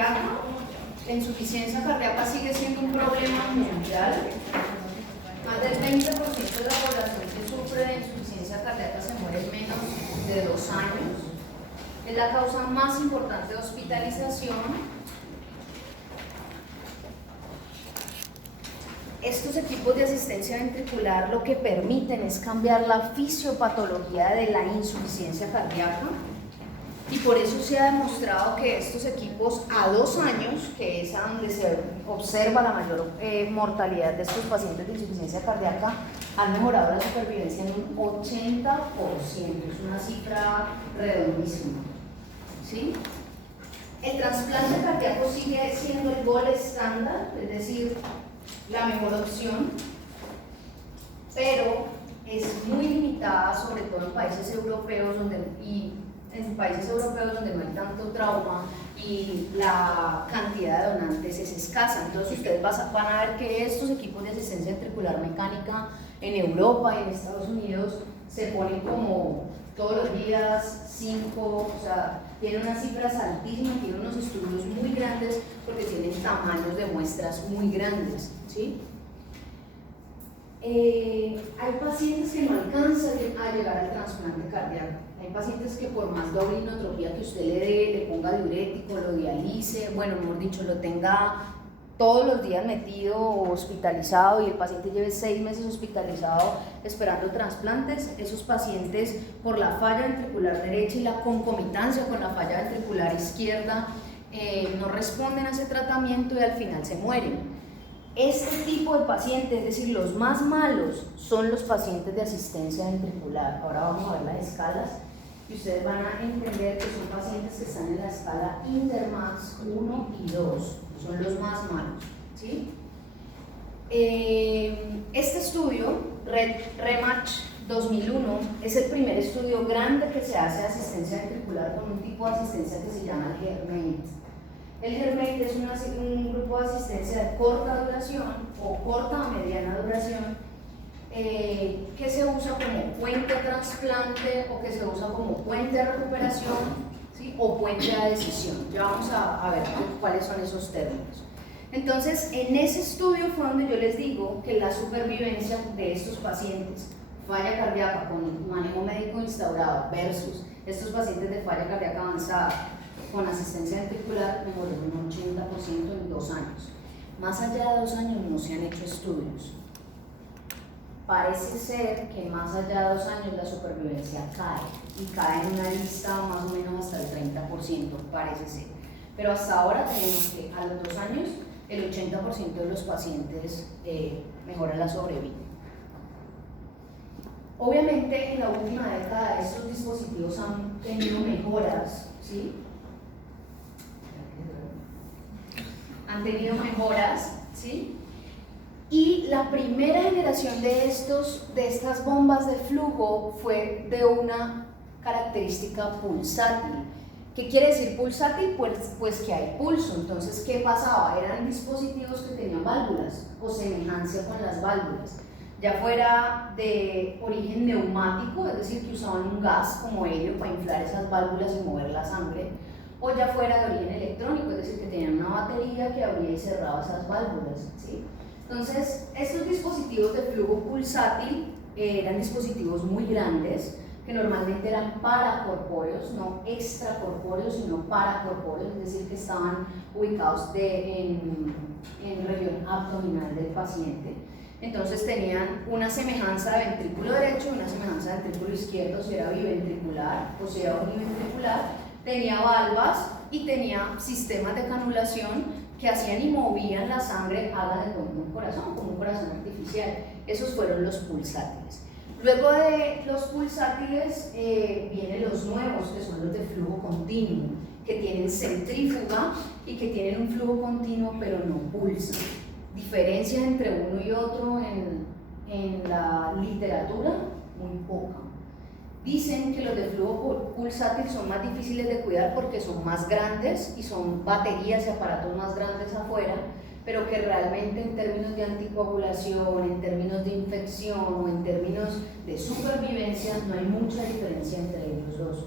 cardíaca, la insuficiencia cardíaca sigue siendo un problema mundial. Más del 20% de la población que sufre de insuficiencia cardíaca se muere en menos de 2 años. Es la causa más importante de hospitalización. Estos equipos de asistencia ventricular lo que permiten es cambiar la fisiopatología de la insuficiencia cardíaca, y por eso se ha demostrado que estos equipos a 2 años, que es a donde se observa la mayor mortalidad de estos pacientes de insuficiencia cardíaca, han mejorado la supervivencia en un 80%. Es una cifra redondísima, ¿sí? El trasplante cardíaco sigue siendo el gold estándar, es decir, la mejor opción, pero es muy limitada, sobre todo en países europeos donde no hay tanto trauma y la cantidad de donantes es escasa. Entonces ustedes van a ver que estos equipos de asistencia ventricular mecánica en Europa y en Estados Unidos se ponen como todos los días 5, o sea, tienen unas cifras altísimas, tienen unos estudios muy grandes porque tienen tamaños de muestras muy grandes, ¿sí? Hay pacientes que no alcanzan a llegar al trasplante cardíaco. Hay pacientes que por más doble-inotropía que usted le dé, le ponga diurético, lo dialice, bueno, mejor dicho, lo tenga todos los días metido o hospitalizado, y el paciente lleve 6 meses hospitalizado esperando trasplantes, esos pacientes por la falla ventricular derecha y la concomitancia con la falla ventricular izquierda no responden a ese tratamiento y al final se mueren. Este tipo de pacientes, es decir, los más malos, son los pacientes de asistencia ventricular. Ahora vamos a ver las escalas y ustedes van a entender que son pacientes que están en la escala Intermax 1 y 2, son los más malos, ¿sí? Este estudio, REMATCH 2001, es el primer estudio grande que se hace de asistencia ventricular con un tipo de asistencia que se llama el HeartMate. El HeartMate es un grupo de asistencia de corta duración o corta o mediana duración que se usa como puente a trasplante o que se usa como puente a recuperación, ¿sí? O puente a decisión. Ya vamos a ver cuáles son esos términos. Entonces, en ese estudio fue donde yo les digo que la supervivencia de estos pacientes, falla cardíaca con manejo médico instaurado versus estos pacientes de falla cardíaca avanzada con asistencia ventricular, mejoró un 80% en 2 años. Más allá de 2 años no se han hecho estudios. Parece ser que más allá de 2 años la supervivencia cae, y cae en una lista más o menos hasta el 30%, parece ser. Pero hasta ahora tenemos que a los 2 años el 80% de los pacientes mejora la sobrevida. Obviamente en la última década estos dispositivos han tenido mejoras, ¿sí? Han tenido mejoras, ¿sí? Y la primera generación de estas bombas de flujo fue de una característica pulsátil. ¿Qué quiere decir pulsátil? Pues que hay pulso. Entonces, ¿qué pasaba? Eran dispositivos que tenían válvulas o semejanza con las válvulas, ya fuera de origen neumático, es decir, que usaban un gas como helio para inflar esas válvulas y mover la sangre, o ya fuera de origen electrónico, es decir, que tenían una batería que abría y cerraba esas válvulas, ¿sí? Entonces, estos dispositivos de flujo pulsátil eran dispositivos muy grandes, que normalmente eran paracorpóreos, no extracorpóreos, sino paracorpóreos, es decir, que estaban ubicados en región abdominal del paciente. Entonces tenían una semejanza de ventrículo derecho y una semejanza de ventrículo izquierdo, si era biventricular o si era univentricular. Tenía valvas y tenía sistemas de canulación que hacían y movían la sangre, hagan de como un corazón artificial. Esos fueron los pulsátiles. Luego de los pulsátiles vienen los nuevos, que son los de flujo continuo, que tienen centrífuga y que tienen un flujo continuo pero no pulsan. Diferencias entre uno y otro en la literatura, muy poca. Dicen que los de flujo pulsátil son más difíciles de cuidar porque son más grandes y son baterías y aparatos más grandes afuera, pero que realmente en términos de anticoagulación, en términos de infección o en términos de supervivencia no hay mucha diferencia entre ellos dos.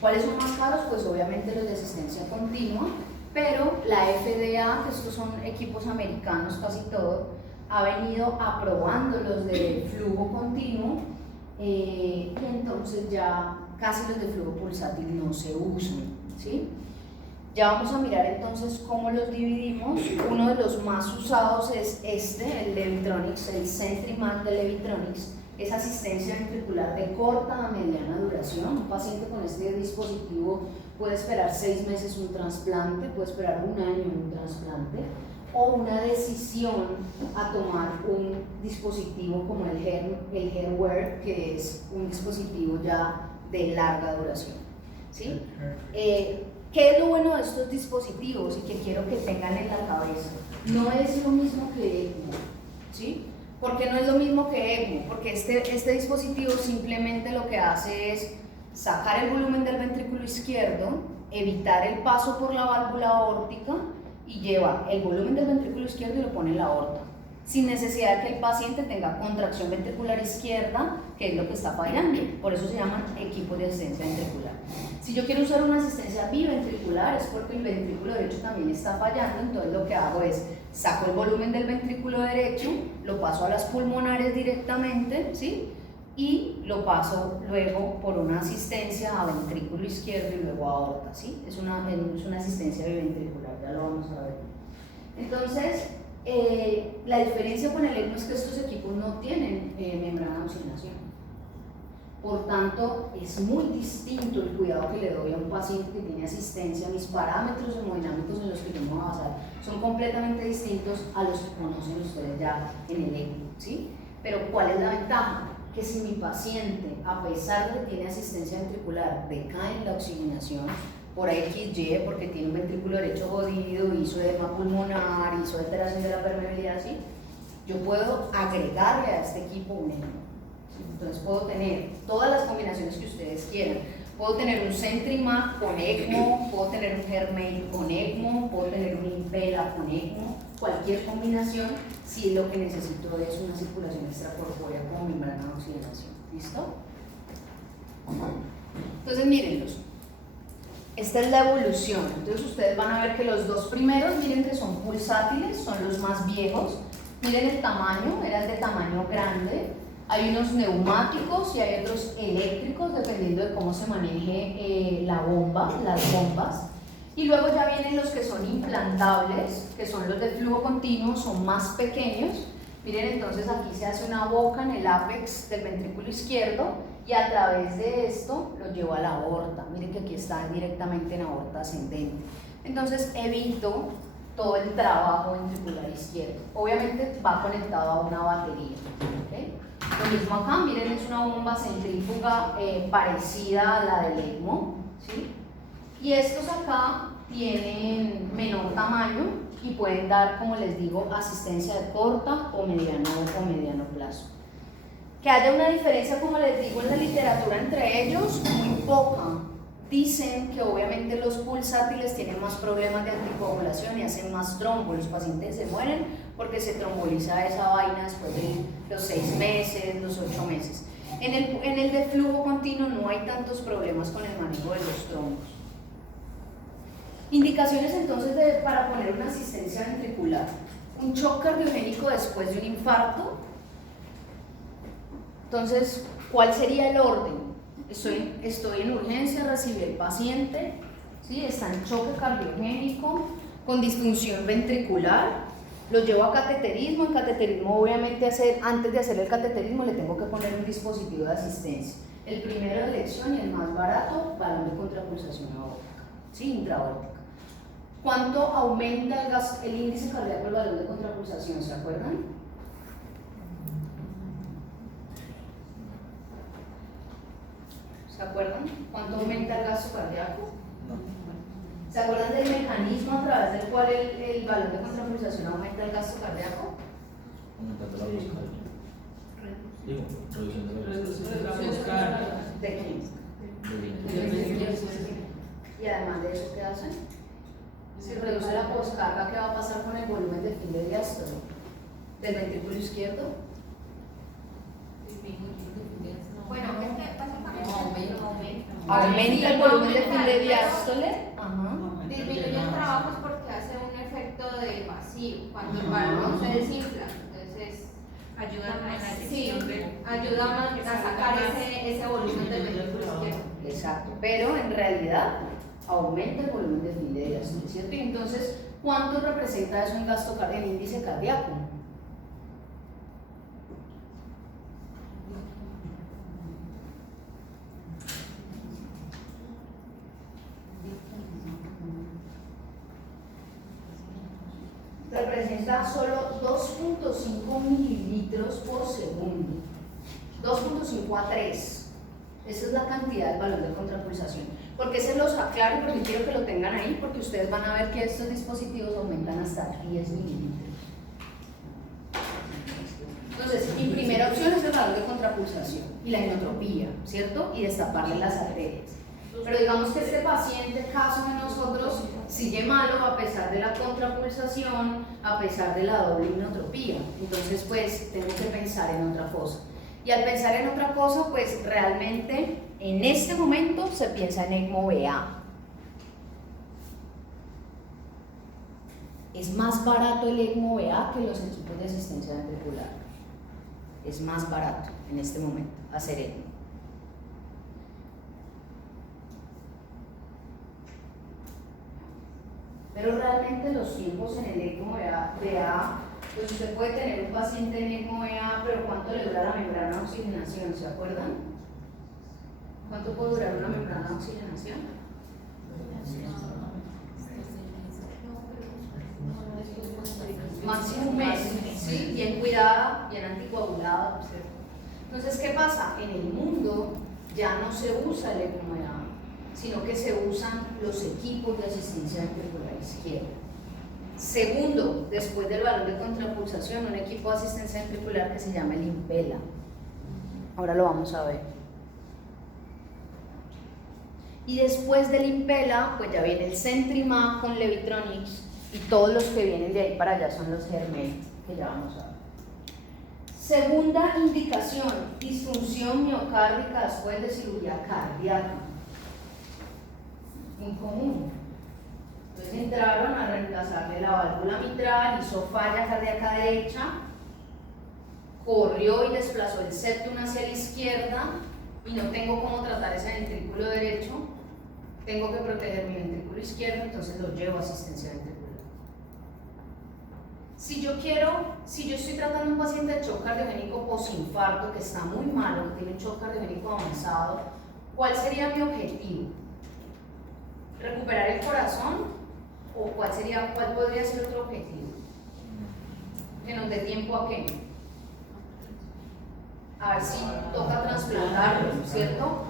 ¿Cuáles son más caros? Pues obviamente los de asistencia continua, pero la FDA, que estos son equipos americanos casi todo, ha venido aprobando los de flujo continuo, y entonces ya casi los de flujo pulsátil no se usan, ¿sí? Ya vamos a mirar entonces cómo los dividimos. Uno de los más usados es este, el Levitronics, el SentryMac de Levitronics. Es asistencia ventricular de corta a mediana duración. Un paciente con este dispositivo puede esperar 6 meses un trasplante, puede esperar 1 año un trasplante, o una decisión a tomar un dispositivo como el Heartwear, que es un dispositivo ya de larga duración, ¿sí? ¿Qué es lo bueno de estos dispositivos y que quiero que tengan en la cabeza? No es lo mismo que ECMO, ¿sí? ¿Por qué no es lo mismo que ECMO? Porque este dispositivo simplemente lo que hace es sacar el volumen del ventrículo izquierdo, evitar el paso por la válvula aórtica y lleva el volumen del ventrículo izquierdo y lo pone en la aorta, sin necesidad de que el paciente tenga contracción ventricular izquierda, que es lo que está fallando. Por eso se llaman equipos de asistencia ventricular. Si yo quiero usar una asistencia biventricular es porque el ventrículo derecho también está fallando, entonces lo que hago es saco el volumen del ventrículo derecho, lo paso a las pulmonares directamente, ¿sí? Y lo paso luego por una asistencia a ventrículo izquierdo y luego a aorta, ¿sí? Es una asistencia biventricular, ya lo vamos a ver. Entonces, la diferencia con el ECMO es que estos equipos no tienen membrana de oxigenación. Por tanto, es muy distinto el cuidado que le doy a un paciente que tiene asistencia. Mis parámetros hemodinámicos en los que yo me voy a basar son completamente distintos a los que conocen ustedes ya en el ECMO, ¿sí? Pero ¿cuál es la ventaja? Que si mi paciente, a pesar de que tiene asistencia ventricular, decae en la oxigenación por XY, porque tiene un ventrículo derecho jodido, hizo edema pulmonar, hizo alteración de la permeabilidad, ¿sí? Yo puedo agregarle a este equipo un ECMO. Entonces puedo tener todas las combinaciones que ustedes quieran. Puedo tener un SentryMac con ECMO, puedo tener un HeartMate con ECMO, puedo tener un Impella con ECMO, cualquier combinación si lo que necesito es una circulación extracorpórea con membrana de oxigenación. ¿Listo? Entonces mírenlos. Esta es la evolución. Entonces ustedes van a ver que los dos primeros, miren que son pulsátiles, son los más viejos. Miren el tamaño, eran de tamaño grande. Hay unos neumáticos y hay otros eléctricos dependiendo de cómo se maneje la bomba, las bombas. Y luego ya vienen los que son implantables, que son los de flujo continuo, son más pequeños. Miren, entonces aquí se hace una boca en el ápex del ventrículo izquierdo y a través de esto lo llevo a la aorta. Miren que aquí está directamente en aorta ascendente. Entonces evito todo el trabajo ventricular izquierdo. Obviamente va conectado a una batería, ¿okay? Lo mismo acá, miren, es una bomba centrífuga parecida a la del ECMO, ¿sí? Y estos acá tienen menor tamaño y pueden dar, como les digo, asistencia de corta o mediano plazo. Que haya una diferencia, como les digo, en la literatura entre ellos, muy poca. Dicen que obviamente los pulsátiles tienen más problemas de anticoagulación y hacen más trombo. Los pacientes se mueren porque se tromboliza esa vaina después de los 6 meses, los 8 meses. En el de flujo continuo no hay tantos problemas con el manejo de los trombos. Indicaciones entonces para poner una asistencia ventricular. Un shock cardiogénico después de un infarto. Entonces, ¿cuál sería el orden? Estoy en urgencia, recibí el paciente, ¿sí? Está en choque cardiogénico, con disfunción ventricular, lo llevo a cateterismo. En cateterismo, obviamente, antes de hacer el cateterismo le tengo que poner un dispositivo de asistencia. El primero de elección y el más barato, balón de contrapulsación aórtica, ¿sí? Intraaórtica. ¿Cuánto aumenta el índice cardíaco del balón de contrapulsación? ¿Se acuerdan? ¿Se acuerdan? ¿Cuánto aumenta el gasto cardíaco? ¿Se acuerdan del mecanismo a través del cual el balón de contrapulsación aumenta el gasto cardíaco? Aumentando la buscardia. Digo, reduciendo la buscardia. ¿De quién? Y además de eso, ¿qué hacen? Si reduce la poscarga, ¿qué va a pasar con el volumen de fin de diástole? ¿Del ventrículo izquierdo? Bueno, ¿qué pasa con Aumenta el volumen de fin de diástole. disminuye el trabajo porque hace Sí, cuando el balón se desinfla, entonces Ayudan a la sí, eyección del... ayudan a sacar ese volumen del ventrículo izquierdo. Exacto, pero en realidad aumenta el volumen de fin de diástole, ¿cierto? Y entonces, ¿cuánto representa eso en gasto en índice cardíaco? Representa solo 2.5 mililitros por segundo, 2.5 a 3. Esa es la cantidad del balón de contrapulsación. ¿Por qué se los aclaro? Porque quiero que lo tengan ahí, porque ustedes van a ver que estos dispositivos aumentan hasta 10 mililitros. Entonces, mi primera opción es el balón de contrapulsación y la inotropía, ¿cierto? Y destaparle las arterias. Pero digamos que este paciente, caso de nosotros, sigue malo a pesar de la contrapulsación, a pesar de la doble inotropía. Entonces, pues, tengo que pensar en otra cosa. Y al pensar en otra cosa, pues, realmente, en este momento, se piensa en ECMO-VA. Es más barato el ECMO-VA que los equipos de asistencia ventricular. Es más barato, en este momento, hacer ECMO. Pero realmente los tiempos en el ECMO-VA, pues usted puede tener un paciente en ECMO-VA, pero ¿cuánto le dura la membrana de oxigenación? ¿Se acuerdan? ¿Cuánto puede durar una membrana de oxigenación? Máximo un mes, ¿sí? Bien cuidada, bien anticoagulada, ¿cierto? Entonces, ¿qué pasa? En el mundo ya no se usa el ECMO-VA, sino que se usan los equipos de asistencia ventricular izquierda. Segundo, después del balón de contrapulsación, un equipo de asistencia ventricular que se llama el Impella. Ahora lo vamos a ver. Y después del Impella, pues ya viene el Centrimag con Levitronics, y todos los que vienen de ahí para allá son los Hermet, que ya vamos a ver. Segunda indicación, disfunción miocárdica después de cirugía cardíaca. Muy común. Entonces entraron a reemplazarle la válvula mitral, hizo falla cardíaca derecha, corrió y desplazó el septum hacia la izquierda y no tengo cómo tratar ese ventrículo derecho, tengo que proteger mi ventrículo izquierdo, entonces lo llevo a asistencia ventricular. Si yo estoy tratando a un paciente de shock cardiogénico posinfarto que está muy malo, que tiene un shock cardiogénico avanzado, ¿cuál sería mi objetivo? ¿Recuperar el corazón? ¿O cuál podría ser otro objetivo? Que nos dé tiempo a qué? A ver si toca trasplantarlo, ¿cierto?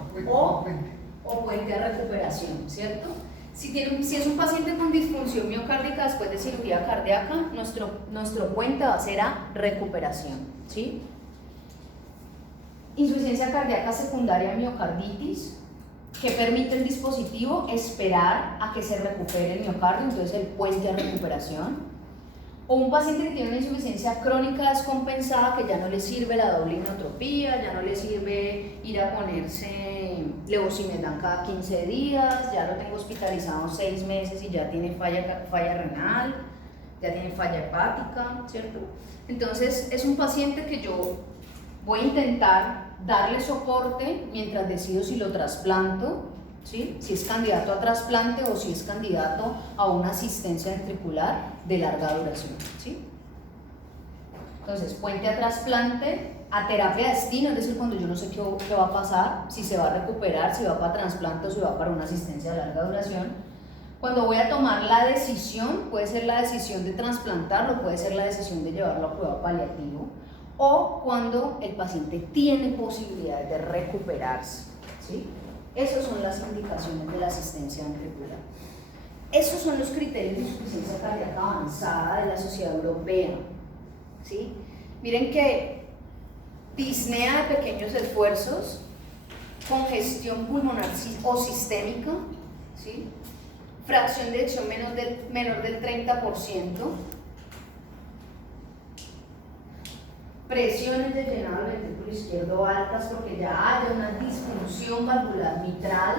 O puente a recuperación, ¿cierto? Si es un paciente con disfunción miocárdica después de cirugía cardíaca, nuestro puente va a ser a recuperación, ¿sí? Insuficiencia cardíaca secundaria miocarditis, que permite el dispositivo esperar a que se recupere el miocardio, entonces el puente a recuperación. O un paciente que tiene una insuficiencia crónica descompensada, que ya no le sirve la doble inotropía, ya no le sirve ir a ponerse levosimedan cada 15 días, ya lo tengo hospitalizado 6 meses y ya tiene falla renal, ya tiene falla hepática, ¿cierto? Entonces es un paciente que yo voy a intentar darle soporte mientras decido si lo trasplanto, ¿sí? Si es candidato a trasplante o si es candidato a una asistencia ventricular de larga duración, ¿sí? Entonces, puente a trasplante, a terapia de destino, es decir, cuando yo no sé qué va a pasar, si se va a recuperar, si va para trasplante o si va para una asistencia de larga duración. Cuando voy a tomar la decisión, puede ser la decisión de trasplantarlo, puede ser la decisión de llevarlo a cuidado paliativo, o cuando el paciente tiene posibilidades de recuperarse, ¿sí? Esas son las indicaciones de la asistencia ventricular. Esos son los criterios de insuficiencia cardíaca avanzada de la Sociedad Europea, ¿sí? Miren que disnea de pequeños esfuerzos, congestión pulmonar o sistémica, ¿sí? Fracción de eyección menor del 30%, presiones de llenado del ventrículo izquierdo altas porque ya haya una disfunción valvular mitral,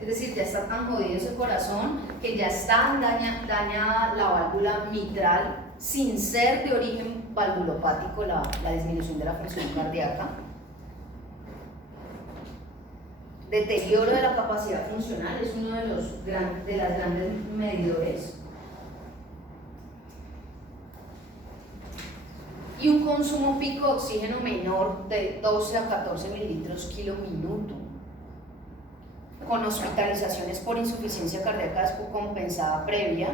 Es decir, ya está tan jodido ese corazón que ya está dañada la válvula mitral sin ser de origen valvulopático la disminución de la función cardíaca. Deterioro de la capacidad funcional es uno de las grandes medidores. Y un consumo pico de oxígeno menor de 12 a 14 mililitros kilo minuto, con hospitalizaciones por insuficiencia cardíaca descompensada previa,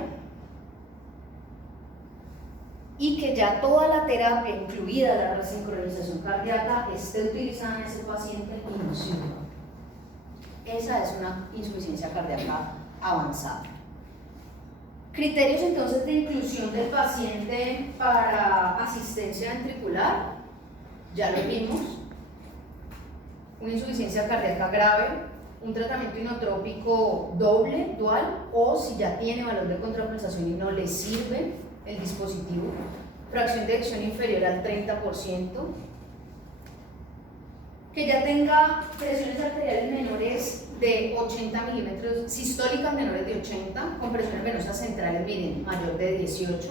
y que ya toda la terapia, incluida la resincronización cardíaca, esté utilizada en ese paciente in situ. Esa es una insuficiencia cardíaca avanzada. Criterios entonces de inclusión del paciente para asistencia ventricular, ya lo vimos: una insuficiencia cardíaca grave, un tratamiento inotrópico doble, dual, o si ya tiene valor de contrapulsación y no le sirve el dispositivo, fracción de eyección inferior al 30%, que ya tenga presiones arteriales menores de 80 milímetros, sistólicas menores de 80, con presiones venosas centrales, miren, mayor de 18.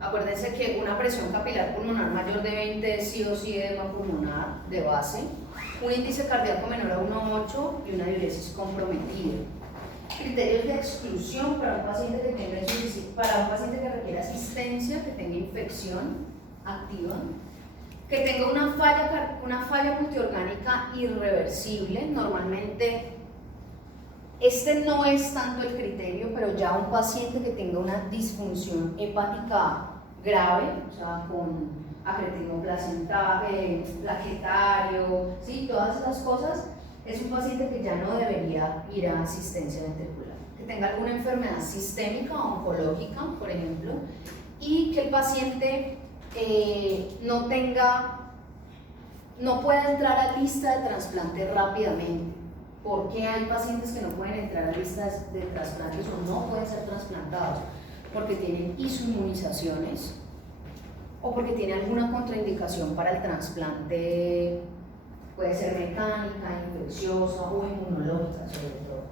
Acuérdense que una presión capilar pulmonar mayor de 20 es sí o sí edema pulmonar de base, un índice cardíaco menor a 1,8 y una diuresis comprometida. Criterios de exclusión para un paciente que requiera asistencia, que tenga infección activa, que tenga una falla multiorgánica irreversible. Normalmente este no es tanto el criterio, pero ya un paciente que tenga una disfunción hepática grave, o sea, con acretismo plaquetario, ¿sí? Todas esas cosas, es un paciente que ya no debería ir a asistencia ventricular. Que tenga alguna enfermedad sistémica o oncológica, por ejemplo, y que el paciente no pueda entrar a lista de trasplante rápidamente. ¿Por qué hay pacientes que no pueden entrar a listas de trasplantes o no pueden ser trasplantados? Porque tienen isoinmunizaciones o porque tienen alguna contraindicación para el trasplante, puede ser mecánica, infecciosa o inmunológica sobre todo.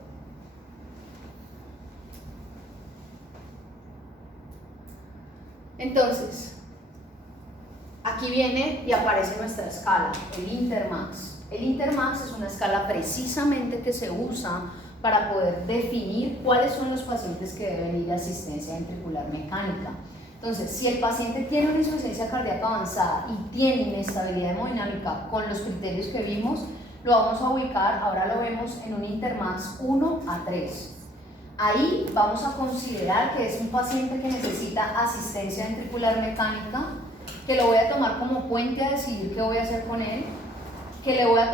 Entonces, aquí viene y aparece nuestra escala, el Intermax. El Intermax es una escala precisamente que se usa para poder definir cuáles son los pacientes que deben ir a asistencia ventricular mecánica. Entonces, si el paciente tiene una insuficiencia cardíaca avanzada y tiene inestabilidad hemodinámica con los criterios que vimos, lo vamos a ubicar, ahora lo vemos en un Intermax 1 a 3. Ahí vamos a considerar que es un paciente que necesita asistencia ventricular mecánica, que lo voy a tomar como puente a decidir qué voy a hacer con él, que lo voy a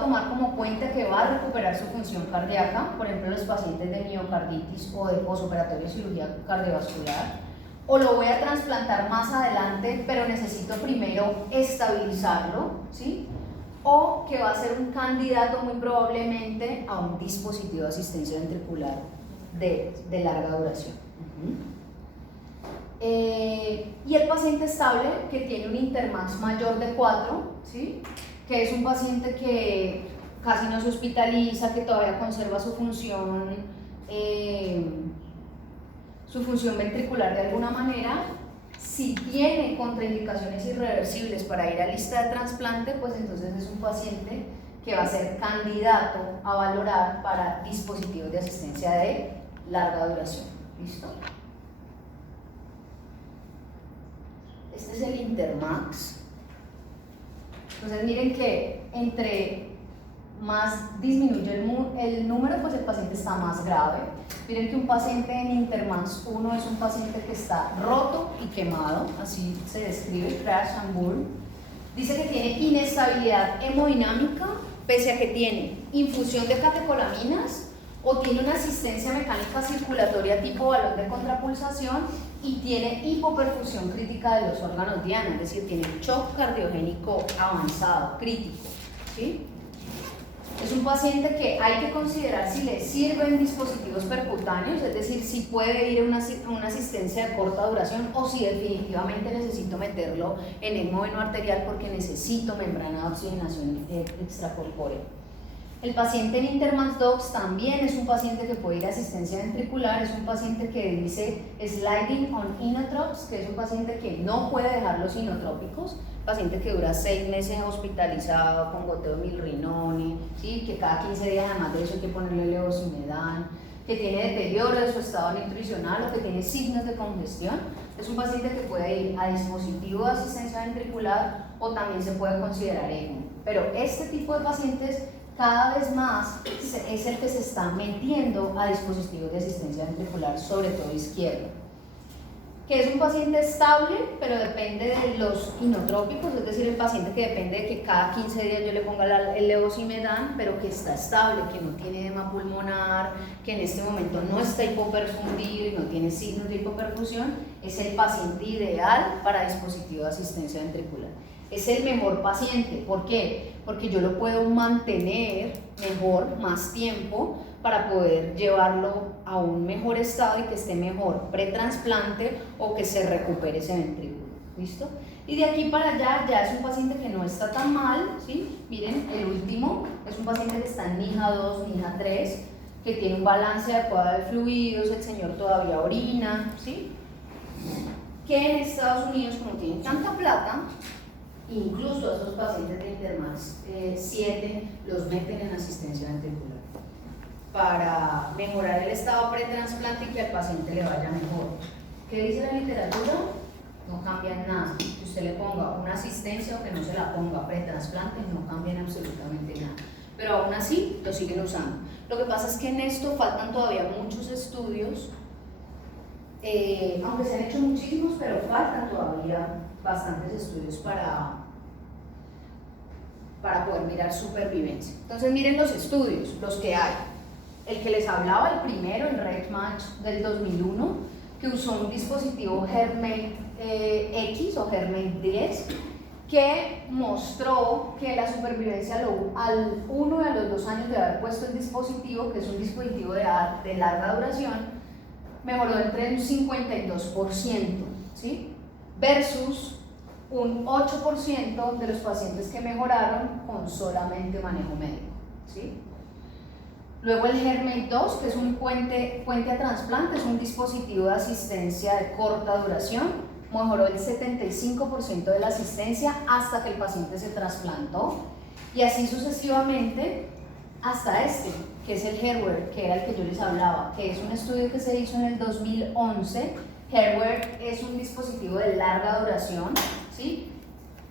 tomar como puente que va a recuperar su función cardíaca, por ejemplo los pacientes de miocarditis o de posoperatoria cirugía cardiovascular, o lo voy a trasplantar más adelante, pero necesito primero estabilizarlo, ¿sí? O que va a ser un candidato muy probablemente a un dispositivo de asistencia ventricular de larga duración. Y el paciente estable que tiene un Intermax mayor de 4, ¿sí? Que es un paciente que casi no se hospitaliza, que todavía conserva su función ventricular de alguna manera. Si tiene contraindicaciones irreversibles para ir a lista de trasplante, pues entonces es un paciente que va a ser candidato a valorar para dispositivos de asistencia de larga duración. ¿Listo? Este es el Intermax. Entonces miren que entre más disminuye el número, pues el paciente está más grave. Miren que un paciente en Intermax 1 es un paciente que está roto y quemado, así se describe, crash and burn. Dice que tiene inestabilidad hemodinámica, pese a que tiene infusión de catecolaminas o tiene una asistencia mecánica circulatoria tipo balón de contrapulsación y tiene hipoperfusión crítica de los órganos diana, es decir, tiene shock cardiogénico avanzado, crítico, ¿sí? Es un paciente que hay que considerar si le sirven dispositivos percutáneos, es decir, si puede ir a una asistencia de corta duración o si definitivamente necesito meterlo en ECMO veno arterial porque necesito membrana de oxigenación extracorpórea. El paciente en Intermans Docs también es un paciente que puede ir a asistencia ventricular, es un paciente que dice sliding on inotropes, que es un paciente que no puede dejar los inotrópicos, paciente que dura 6 meses hospitalizado con goteo de milrinone, ¿sí? Que cada 15 días además de eso hay que ponerle levosimedan, que tiene deterioro de su estado nutricional o que tiene signos de congestión. Es un paciente que puede ir a dispositivo de asistencia ventricular o también se puede considerar ECMO. Pero este tipo de pacientes cada vez más es el que se está metiendo a dispositivos de asistencia ventricular, sobre todo izquierdo. Que es un paciente estable, pero depende de los inotrópicos, es decir, el paciente que depende de que cada 15 días yo le ponga el levosimedan, pero que está estable, que no tiene edema pulmonar, que en este momento no está hipoperfundido y no tiene signos de hipoperfusión, es el paciente ideal para dispositivo de asistencia ventricular. Es el mejor paciente, ¿por qué? Porque yo lo puedo mantener mejor, más tiempo, para poder llevarlo a un mejor estado y que esté mejor pretransplante o que se recupere ese ventrículo, ¿listo? Y de aquí para allá ya es un paciente que no está tan mal, ¿sí? Miren, el último es un paciente que está en NIHA 2, NIHA 3, que tiene un balance adecuado de fluidos, el señor todavía orina, ¿sí? Que en Estados Unidos, como tienen tanta plata, incluso a esos pacientes de Intermans 7 los meten en asistencia ventricular para mejorar el estado pretransplante y que al paciente le vaya mejor. ¿Qué dice la literatura? No cambian nada. Que usted le ponga una asistencia o que no se la ponga pretransplante, no cambian absolutamente nada. Pero aún así lo siguen usando. Lo que pasa es que en esto faltan todavía muchos estudios, aunque se han hecho muchísimos, pero faltan todavía bastantes estudios para poder mirar supervivencia. Entonces miren los estudios, los que hay. El que les hablaba, el primero, el REDMATCH del 2001, que usó un dispositivo HeartMate X o HeartMate 10, que mostró que la supervivencia al 1 y a los 2 años de haber puesto el dispositivo, que es un dispositivo de larga duración, mejoró entre un 52%, ¿sí? Versus un 8% de los pacientes que mejoraron con solamente manejo médico, ¿sí? Luego el HeartMate 2, que es un puente a trasplante, es un dispositivo de asistencia de corta duración, mejoró el 75% de la asistencia hasta que el paciente se trasplantó, y así sucesivamente hasta este, que es el HeartWare, que era el que yo les hablaba, que es un estudio que se hizo en el 2011. HeartWare es un dispositivo de larga duración, ¿sí?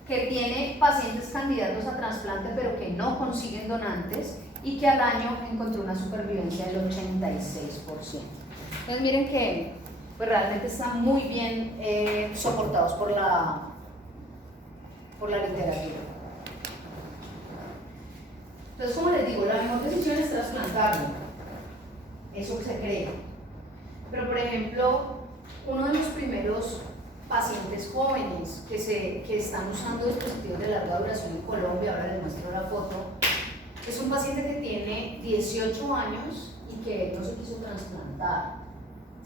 Que tiene pacientes candidatos a trasplante pero que no consiguen donantes y que al año encontró una supervivencia del 86%. Entonces miren que pues realmente están muy bien soportados por la literatura. Entonces, como les digo, la mejor decisión es trasplantarlo, eso se cree. Pero por ejemplo, uno de los primeros pacientes jóvenes que están usando dispositivos de larga duración en Colombia, ahora les muestro la foto, es un paciente que tiene 18 años y que no se quiso trasplantar,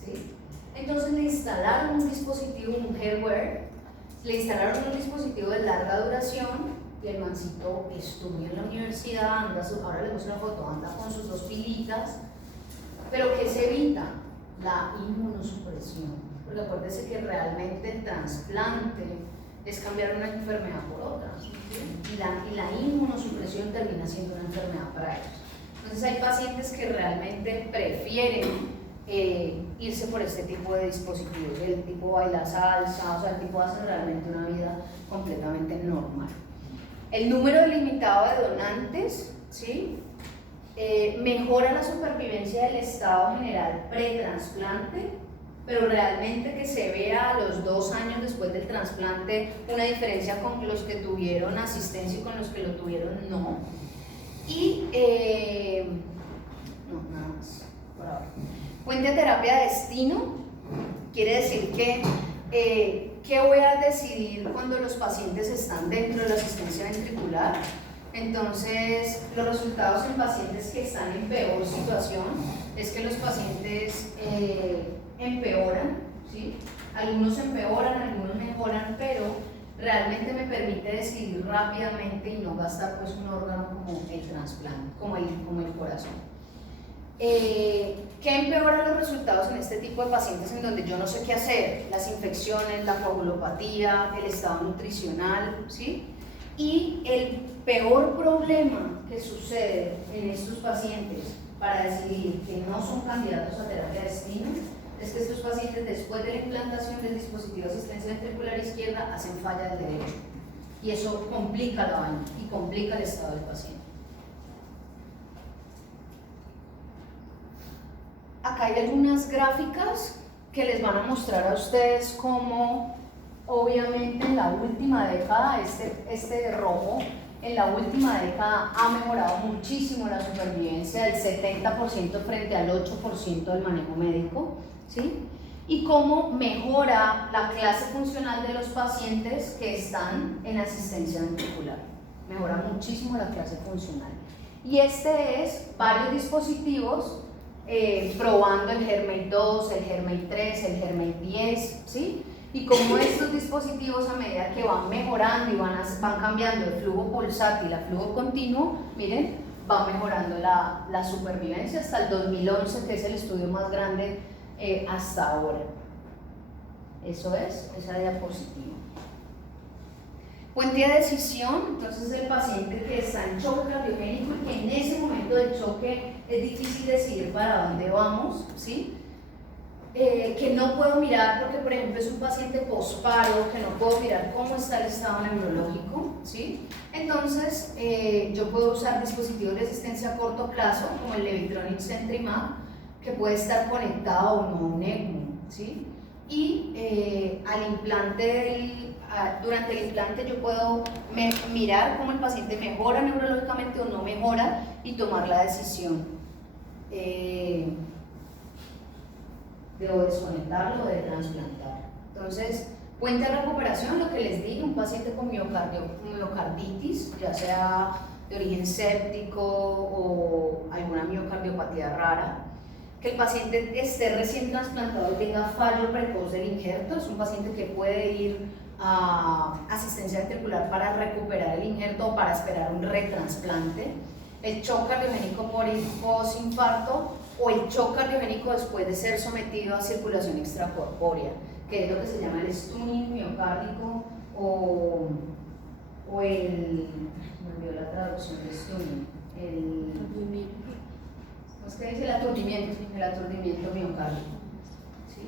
¿sí? Entonces le instalaron un dispositivo, un HeartWare, le instalaron un dispositivo de larga duración y el mancito estudia en la universidad, ahora les muestro la foto, anda con sus 2 pilitas, pero ¿qué se evita? La inmunosupresión, porque acuérdense que realmente el trasplante es cambiar una enfermedad por otra, ¿sí? y la inmunosupresión termina siendo una enfermedad para ellos. Entonces hay pacientes que realmente prefieren irse por este tipo de dispositivos, el tipo baila salsa, o sea, el tipo hace realmente una vida completamente normal. El número limitado de donantes, ¿sí? Mejora la supervivencia del estado general pretransplante, pero realmente que se vea a los 2 años después del trasplante una diferencia con los que tuvieron asistencia y con los que lo tuvieron no. Y no, nada más por ahora. Puente a terapia de destino quiere decir que ¿qué voy a decidir cuando los pacientes están dentro de la asistencia ventricular? Entonces, los resultados en pacientes que están en peor situación es que los pacientes empeoran, ¿sí? Algunos empeoran, algunos mejoran, pero realmente me permite decidir rápidamente y no gastar pues un órgano como el trasplante, como el corazón. ¿Qué empeora los resultados en este tipo de pacientes en donde yo no sé qué hacer? Las infecciones, la coagulopatía, el estado nutricional, ¿sí? Y el peor problema que sucede en estos pacientes para decidir que no son candidatos a terapia de destino es que estos pacientes, después de la implantación del dispositivo de asistencia ventricular izquierda, hacen falla del derecho. Y eso complica la vaina y complica el estado del paciente. Acá hay algunas gráficas que les van a mostrar a ustedes cómo, obviamente, en la última década, este de rojo, en la última década ha mejorado muchísimo la supervivencia, del 70% frente al 8% del manejo médico, ¿sí? Y cómo mejora la clase funcional de los pacientes que están en asistencia ventricular. Mejora muchísimo la clase funcional. Y este es varios dispositivos probando el HeartMate 2, el HeartMate 3, el HeartMate 10, ¿sí? Y cómo estos dispositivos, a medida que van mejorando y van cambiando de flujo pulsátil a flujo continuo, miren, van mejorando la supervivencia hasta el 2011, que es el estudio más grande hasta ahora. Eso es esa diapositiva. Puente de decisión, entonces el paciente que está en choque cardiogénico y que en ese momento del choque es difícil decidir para dónde vamos, ¿sí? Que no puedo mirar porque, por ejemplo, es un paciente posparo, que no puedo mirar cómo está el estado neurológico, ¿sí? Entonces, yo puedo usar dispositivos de asistencia a corto plazo, como el Levitronic Sentry-MAP, que puede estar conectado o no a un ECMO, ¿sí? Y durante el implante yo puedo mirar cómo el paciente mejora neurológicamente o no mejora y tomar la decisión de o desconectarlo o de trasplantar. Entonces, puente de recuperación, lo que les dije, un paciente con miocarditis, ya sea de origen séptico o alguna miocardiopatía rara, que el paciente esté recién trasplantado y tenga fallo precoz del injerto, es un paciente que puede ir a asistencia ventricular para recuperar el injerto o para esperar un retrasplante, el shock cardiogénico por posinfarto o el shock cardiogénico después de ser sometido a circulación extracorpórea, que es lo que se llama el stunning miocárdico o el, me olvidó la traducción de stunning, ¿cómo es que dice? El aturdimiento miocárdico. ¿Sí?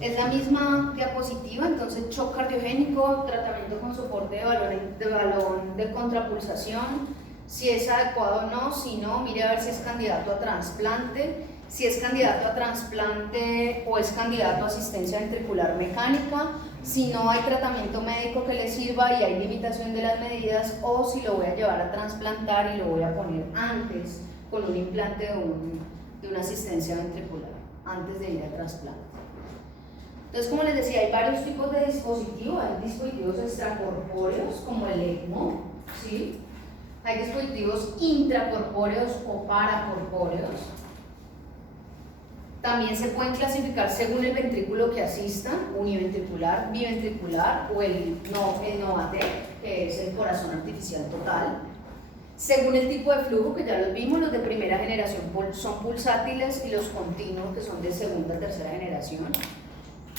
Es la misma diapositiva, entonces shock cardiogénico, tratamiento con soporte de balón de contrapulsación, si es adecuado o no, si no, mire a ver si es candidato a trasplante, si es candidato a trasplante o es candidato a asistencia ventricular mecánica, si no hay tratamiento médico que le sirva y hay limitación de las medidas, o si lo voy a llevar a trasplantar y lo voy a poner antes con un implante de una asistencia ventricular, antes de ir a trasplante. Entonces, como les decía, hay varios tipos de dispositivos. Hay dispositivos extracorpóreos como el ECMO, ¿sí? Hay dispositivos intracorpóreos o paracorpóreos. También se pueden clasificar según el ventrículo que asista, univentricular, biventricular o el Novatec, que es el corazón artificial total. Según el tipo de flujo, que ya los vimos, los de primera generación son pulsátiles y los continuos, que son de segunda o tercera generación.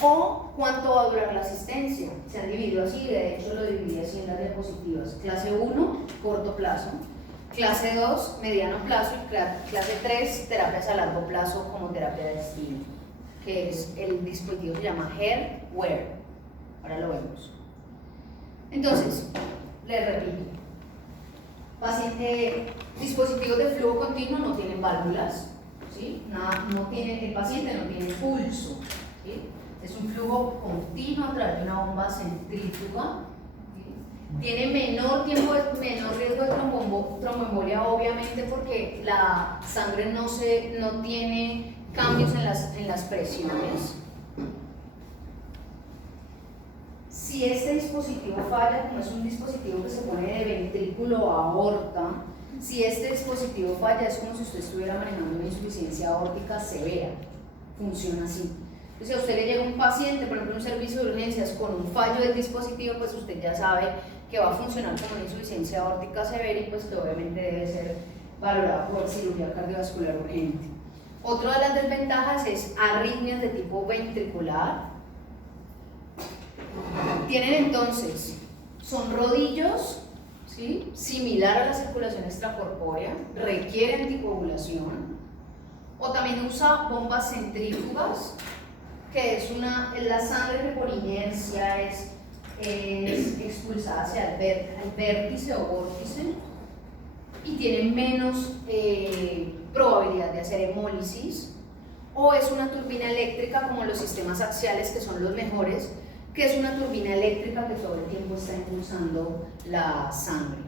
O cuánto va a durar la asistencia. Se han dividido así, de hecho lo dividí así en las diapositivas. Clase 1, corto plazo. Clase 2, mediano plazo. Y clase 3, terapias a largo plazo como terapia de destino, que es el dispositivo que se llama HeartWare. Ahora lo vemos. Entonces, les repito. Dispositivos de flujo continuo no tienen válvulas, ¿sí? El paciente no tiene pulso, ¿sí? Es un flujo continuo a través de una bomba centrífuga. Tiene menor riesgo de tromboembolia, obviamente, porque la sangre no tiene cambios en las presiones. Si este dispositivo falla, como es un dispositivo que se pone de ventrículo a aorta, si este dispositivo falla es como si usted estuviera manejando una insuficiencia aórtica severa. funciona así. Entonces, si a usted le llega un paciente, por ejemplo, un servicio de urgencias con un fallo del dispositivo, pues usted ya sabe que va a funcionar como una insuficiencia aórtica severa y pues que obviamente debe ser valorada por cirugía cardiovascular urgente. Otra de las desventajas es arritmias de tipo ventricular. Tienen entonces, son rodillos, ¿sí?, similar a la circulación extracorpórea, requiere anticoagulación, o también usa bombas centrífugas, que es la sangre que por inercia es expulsada hacia el vértice o vórtice y tiene menos probabilidad de hacer hemólisis, o es una turbina eléctrica como los sistemas axiales, que son los mejores, que es una turbina eléctrica que todo el tiempo está impulsando la sangre.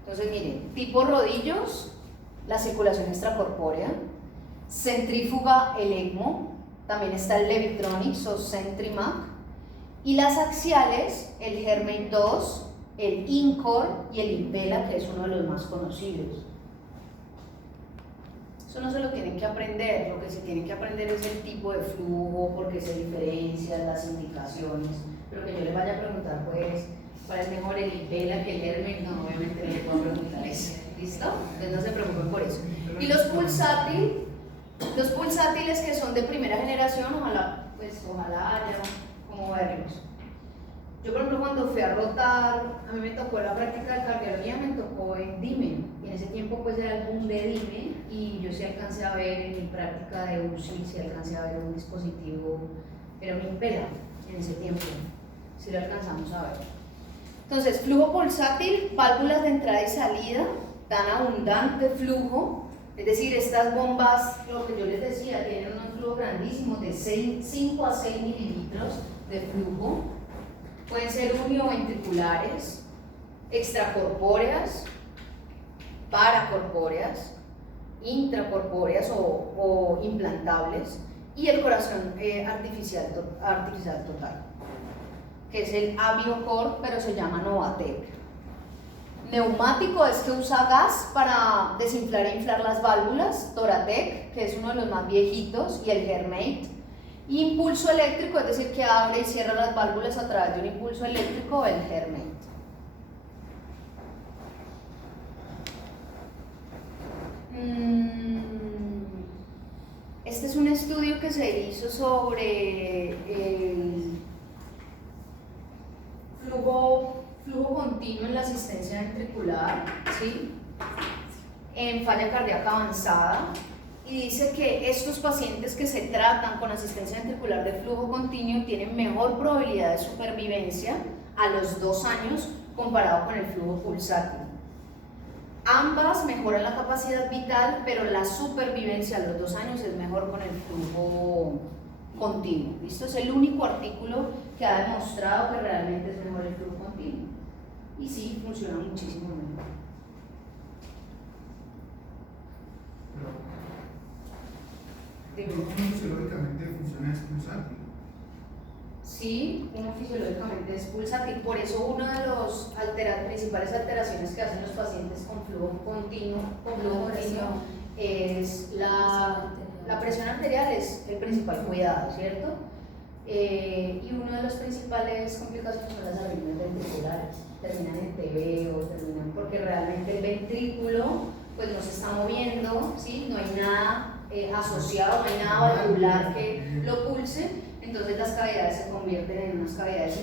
Entonces miren, tipo rodillos, la circulación extracorpórea, centrífuga el ECMO, también está el Levitronics o Centrimac, y las axiales, el Hermate 2, el Incor y el Impela, que es uno de los más conocidos. Eso no se lo tienen que aprender, lo que se tiene que aprender es el tipo de flujo, por qué se diferencian, las indicaciones. Pero que yo les vaya a preguntar, pues, ¿cuál es mejor, el Impela que el Hermate? No, obviamente no les puedo preguntar eso. ¿Listo? Entonces no se preocupen por eso. Y los pulsátiles que son de primera generación, ojalá haya como verlos. Yo, por ejemplo, cuando fui a rotar, a mí me tocó la práctica de cardiología, me tocó en DIME, y en ese tiempo pues era el boom de DIME, y yo sí alcancé a ver en mi práctica de UCI, sí alcancé a ver un dispositivo, era un Impela en ese tiempo, sí lo alcanzamos a ver. Entonces, flujo pulsátil, válvulas de entrada y salida, dan abundante flujo, es decir, estas bombas, lo que yo les decía, tienen unos flujos grandísimos de 5 a 6 mililitros de flujo. Pueden ser unioventriculares, extracorpóreas, paracorpóreas, intracorpóreas o implantables, y el corazón artificial total, que es el Aviocor, pero se llama Novatec. Neumático es que usa gas para desinflar e inflar las válvulas, Toratec, que es uno de los más viejitos, y el Hermate. Impulso eléctrico, es decir, que abre y cierra las válvulas a través de un impulso eléctrico, el Hermate. Este es un estudio que se hizo sobre el flujo continuo en la asistencia ventricular, ¿sí?, en falla cardíaca avanzada, y dice que estos pacientes que se tratan con asistencia ventricular de flujo continuo tienen mejor probabilidad de supervivencia a los 2 años comparado con el flujo pulsátil. Ambas mejoran la capacidad vital, pero la supervivencia a los 2 años es mejor con el flujo continuo. ¿Listo? Es el único artículo que ha demostrado que realmente es mejor el flujo continuo. Y sí, funciona muchísimo mejor. ¿Cómo fisiológicamente funciona es pulsátil? Sí, uno fisiológicamente es pulsátil, por eso una de las principales alteraciones que hacen los pacientes con flujo continuo es la presión arterial, es el principal cuidado, ¿cierto? Y una de las principales complicaciones son las arritmias ventriculares, terminan en TB o terminan porque realmente el ventrículo pues no se está moviendo, ¿sí? No hay nada asociado, no hay nada valvular que lo pulse, entonces las cavidades se convierten en unas cavidades